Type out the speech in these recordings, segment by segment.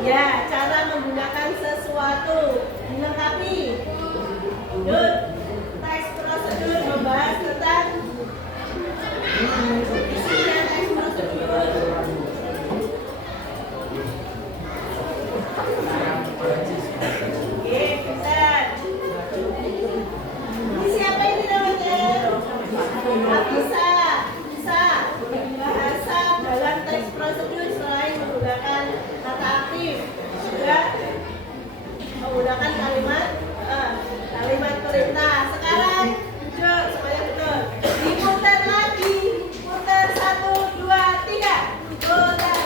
Ya, cara menggunakan sesuatu dilengkapi. Dud, teks prosedur membahas tentang isinya teks prosedur. Oke, pintar. Ini siapa ini namanya? Bisa. Bahasa dalam teks prosedur selain menggunakan kata aktif juga menggunakan kalimat perintah. Sekarang duduk semuanya betul. Diputar lagi. Putar 1, 2, 3. Putar.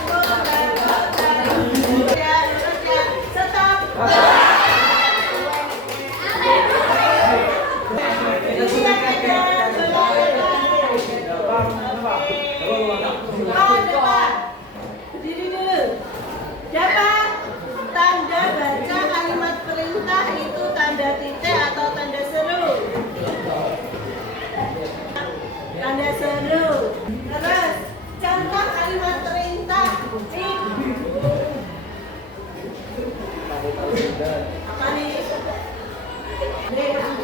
Ya, stop. Berdiri dulu. Dapat tanda baca kalimat perintah itu tanda titik atau tanda seru? Tanda seru. Terus contoh kalimat perintah. Apa nih?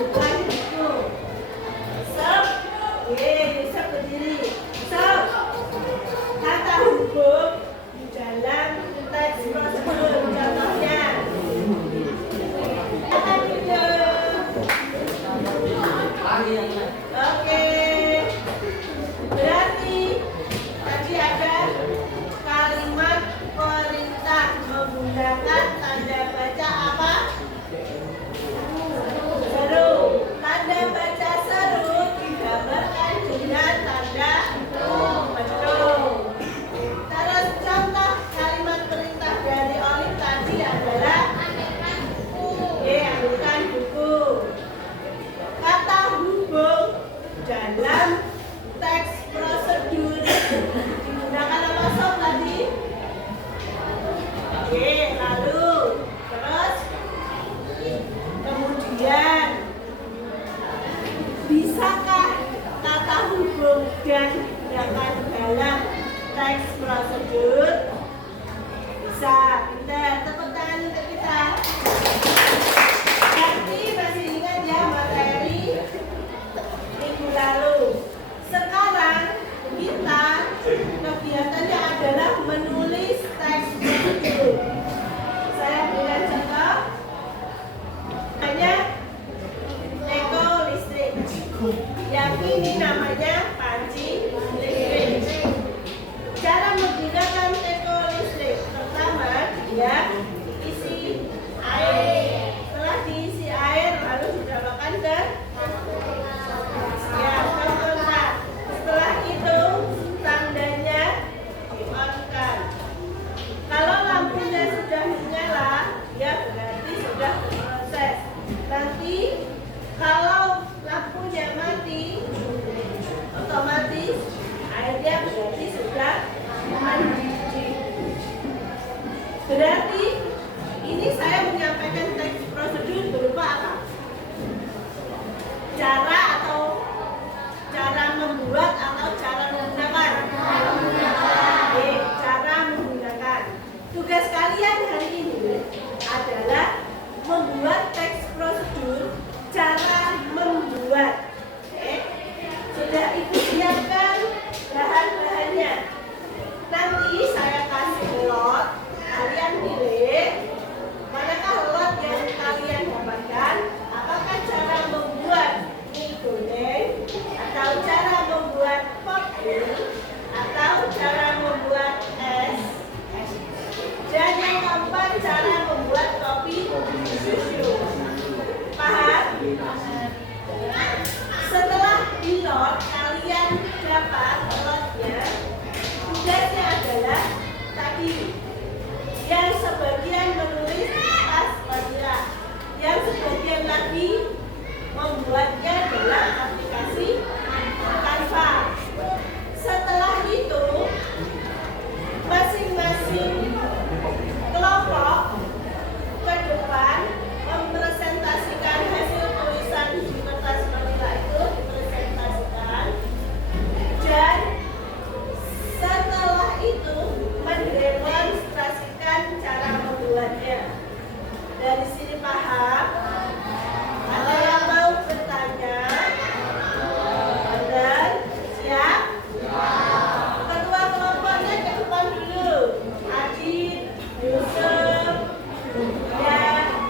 Bukan itu. Stop. Bisa berdiri. Stop. Kata hukum di dalam teks prosedur contohnya. Oke. Berarti tadi ada kalimat perintah menggunakan tanda baca apa? Seru. Tanda baca seru digambarkan dengan tanda penuh. Terus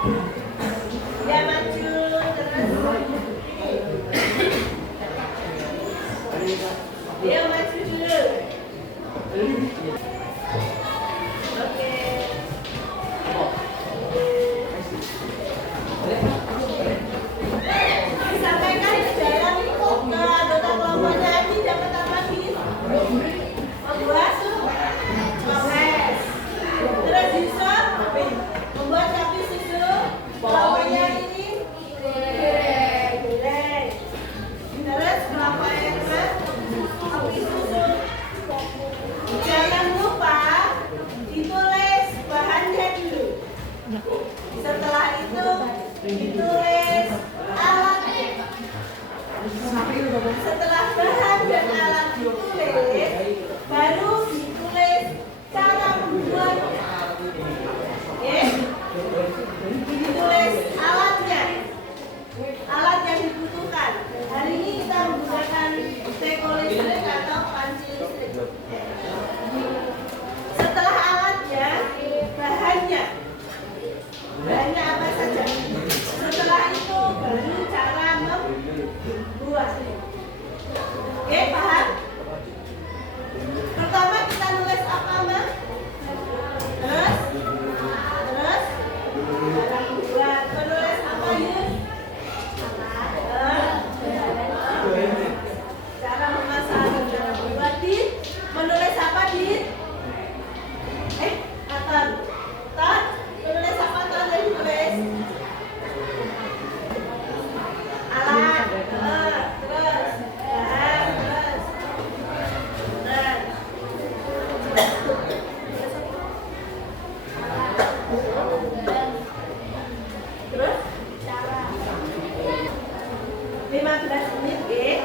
Dia maju terus. Dia maju dulu. Oke. Disampaikan ke dalam ke anggota kelompoknya ini dapat apa lagi? Membuat kongres. Terus bisa membuat sapi susu. Kelompoknya ini goreng. Terus kelompok Erma sapi susu. Jangan lupa ditulis bahannya dulu. Setelah itu ditulis alatnya. Setelah bahan dan alat ditulis, baru ditulis cara membuatnya. Oke? Ditulis alatnya. Alat yang dibutuhkan. Hari ini kita menggunakan teko listrik atau panci listrik. Setelah alatnya, bahannya. Bahannya apa saja? Setelah itu baru cara membuatnya. Oke, paham? Pertama kita nulis apa, Ma? Terus cara membuat. Menulis apa, Yus? Cara memasak, cara membuat. Dit, menulis apa, Dit? Aton. Tot, menulis apa, Tot? Yang ditulis alat, terus bahan, terus cara 15 menit,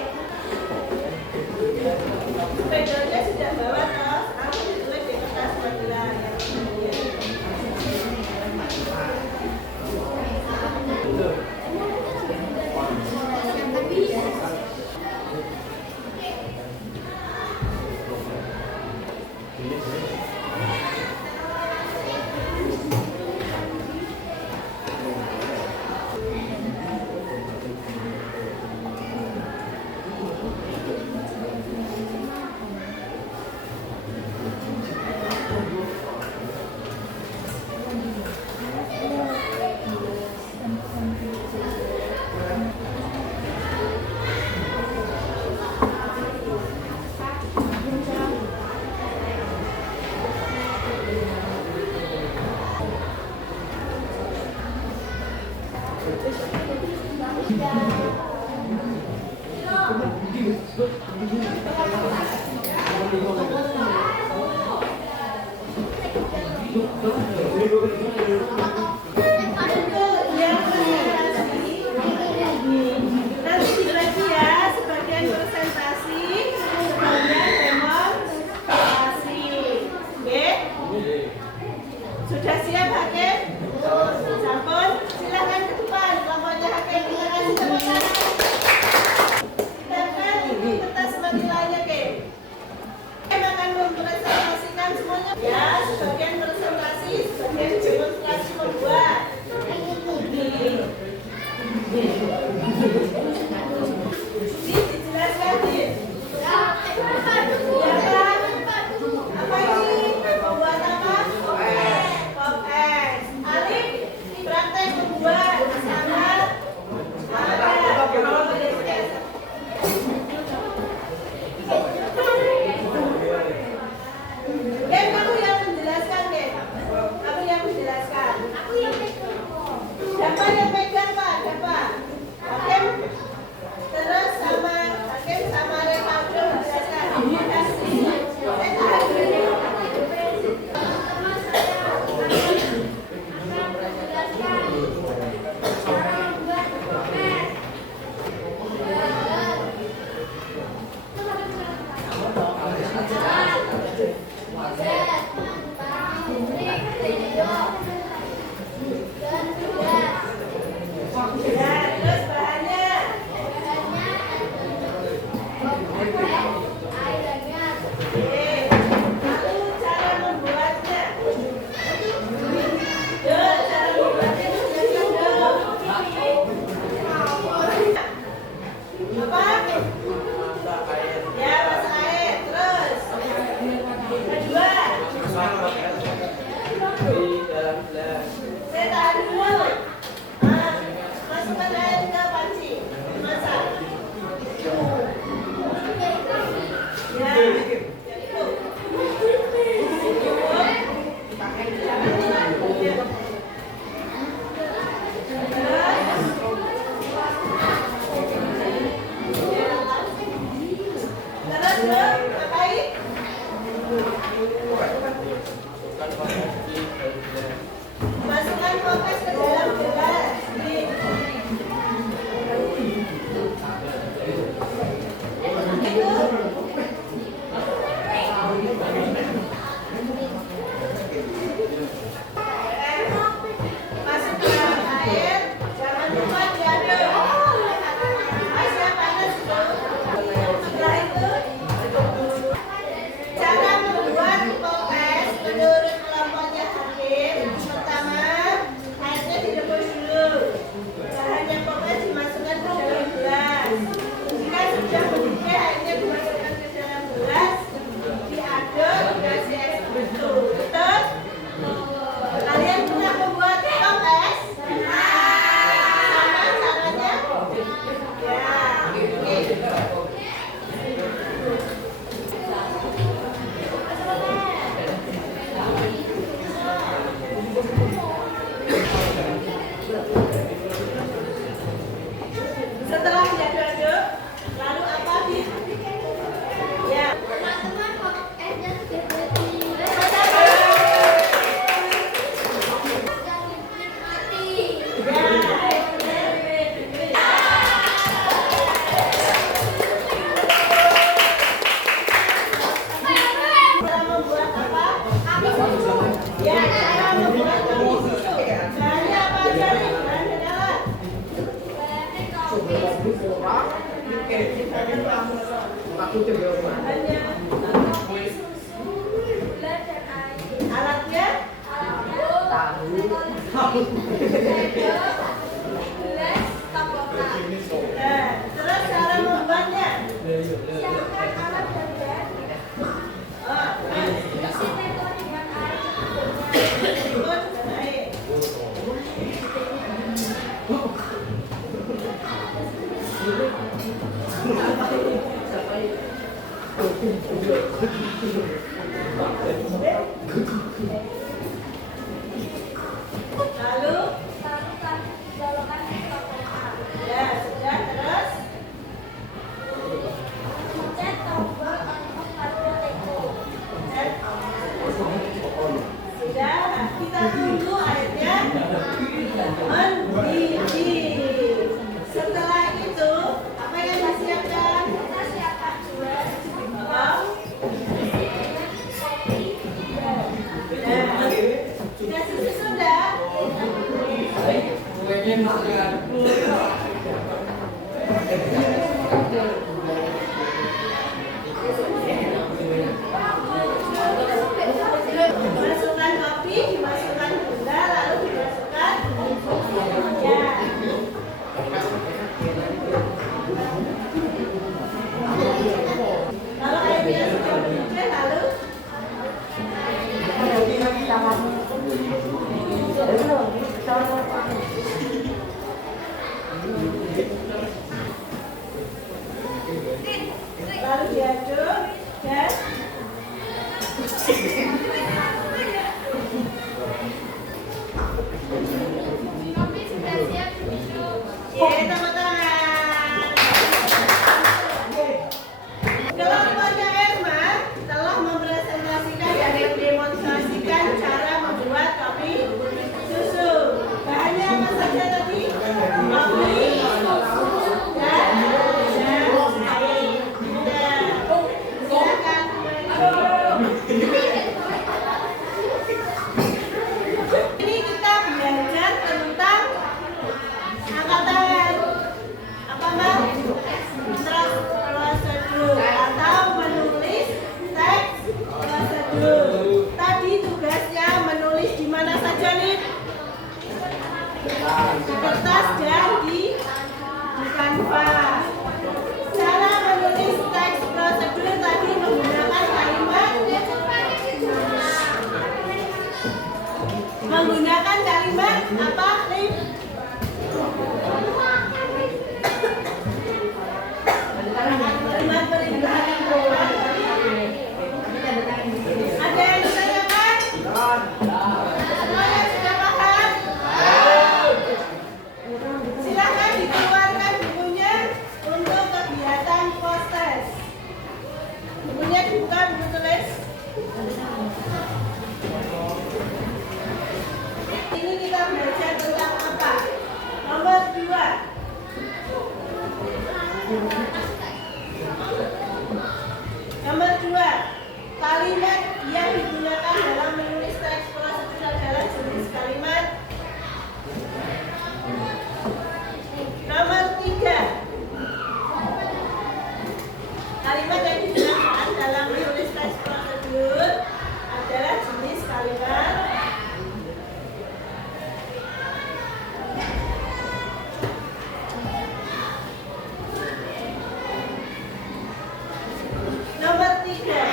sepedanya sudah bawa terus, aku ditulis di kertas manila yang kemudian. Nanti dibagi ya, sebagian presentasi, sebagian demonstrasi. Oke? Sudah siap, Hakim? Sampun, silakan ke depan. Kelompoknya Hakim, kita kasih tepuk tangan. Silakan ini kertas manilanya, Kim. Kim akan mempresentasikan semuanya. Ya, sebagian presentasi, sebagian demonstrasi membuat. Dijelaskan, Din. Apa ini? Membuat apa? Pop es. Alif, praktek membuat sama Gem, kamu yang menjelaskan, Gem. Kamu yang menjelaskan. Siapa yang pegang, Pak? Siapa? Hakim. Terus sama Hakim sama Revaldo menjelaskan. Dimasukkan kopi, dimasukkan gula, lalu dimasukkan ya. Kalau airnya sudah mendidih, lalu diaduk dan tepuk tangan. Kelompoknya Erma telah mempresentasikan dan mendemonstrasikan cara membuat kopi susu. Bahannya apa saja tadi? Kopi dan air. Silakan. Ini kita belajar tentang angkat tangan. Apa Mbak? Prosedur atau menulis teks prosedur. Tadi tugasnya menulis di mana saja nih? Di kertas dan di Canva. Cara menulis teks prosedur tadi menggunakan kalimat apa, Lip? Kalimat perintah. Ada yang ditanyakan? Semuanya sudah paham? Silakan dikeluarkan bukunya untuk kegiatan post-test. Bukunya dibuka, buku tulis. Ini kita belajar tentang apa? Nomor 2. Nomor 2, kalimat yang digunakan dalam menulis teks prosedur adalah jenis kalimat. Nomor 3, kalimat yang digunakan dalam menulis teks prosedur adalah jenis kalimat. Nomor 3,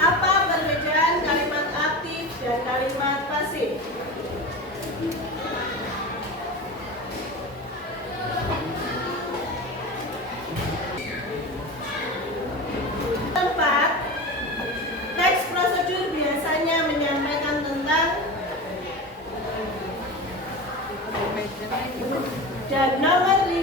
apa perbedaan kalimat aktif dan kalimat pasif? Tempat teks prosedur biasanya menyampaikan tentang dan nomor 5,